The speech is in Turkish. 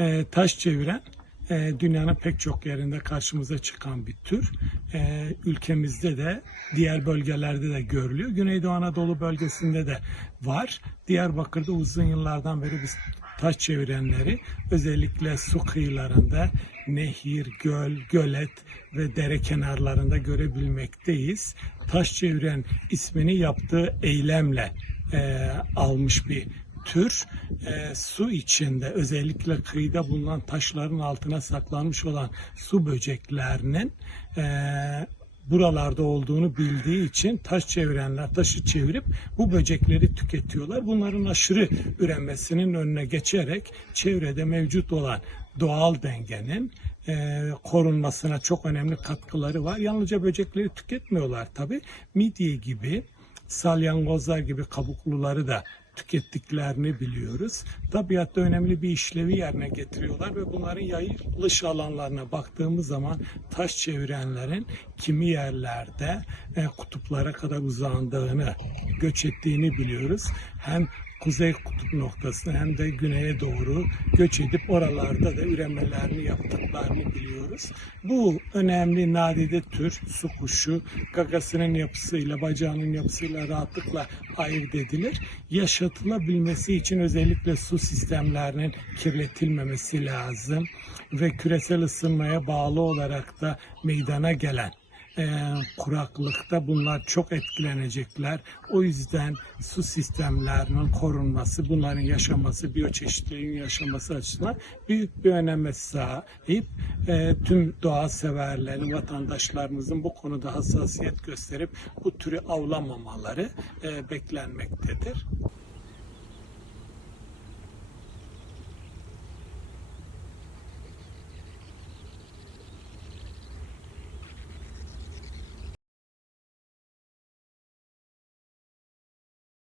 e, taş çeviren e, dünyanın pek çok yerinde karşımıza çıkan bir tür. E, ülkemizde de diğer bölgelerde de görülüyor. Güneydoğu Anadolu bölgesinde de var. Diyarbakır'da uzun yıllardan beri biz taş çevirenleri özellikle su kıyılarında nehir, göl, gölet ve dere kenarlarında görebilmekteyiz. Taş çeviren ismini yaptığı eylemle e, almış bir tür e, su içinde özellikle kıyıda bulunan taşların altına saklanmış olan su böceklerinin e, buralarda olduğunu bildiği için taş çevirenler taşı çevirip bu böcekleri tüketiyorlar. Bunların aşırı üremesinin önüne geçerek çevrede mevcut olan doğal dengenin e, korunmasına çok önemli katkıları var. Yalnızca böcekleri tüketmiyorlar tabi. Midye gibi salyangozlar gibi kabukluları da tükettiklerini biliyoruz. Tabiatta önemli bir işlevi yerine getiriyorlar ve bunların yayılış alanlarına baktığımız zaman taş çevirenlerin kimi yerlerde e, kutuplara kadar uzandığını, göç ettiğini biliyoruz. Hem kuzey kutup noktasına hem de güneye doğru göç edip oralarda da üremelerini yaptıklarını biliyoruz. Bu önemli nadide tür su kuşu gagasının yapısıyla bacağının yapısıyla rahatlıkla ayırt edilir. Yaşatılabilmesi için özellikle su sistemlerinin kirletilmemesi lazım ve küresel ısınmaya bağlı olarak da meydana gelen e, kuraklıkta bunlar çok etkilenecekler. O yüzden su sistemlerinin korunması, bunların yaşaması, biyoçeşitliliğin yaşaması açısından büyük bir öneme sahip. E, tüm doğa severlerin, vatandaşlarımızın bu konuda hassasiyet gösterip bu türü avlamamaları e, beklenmektedir.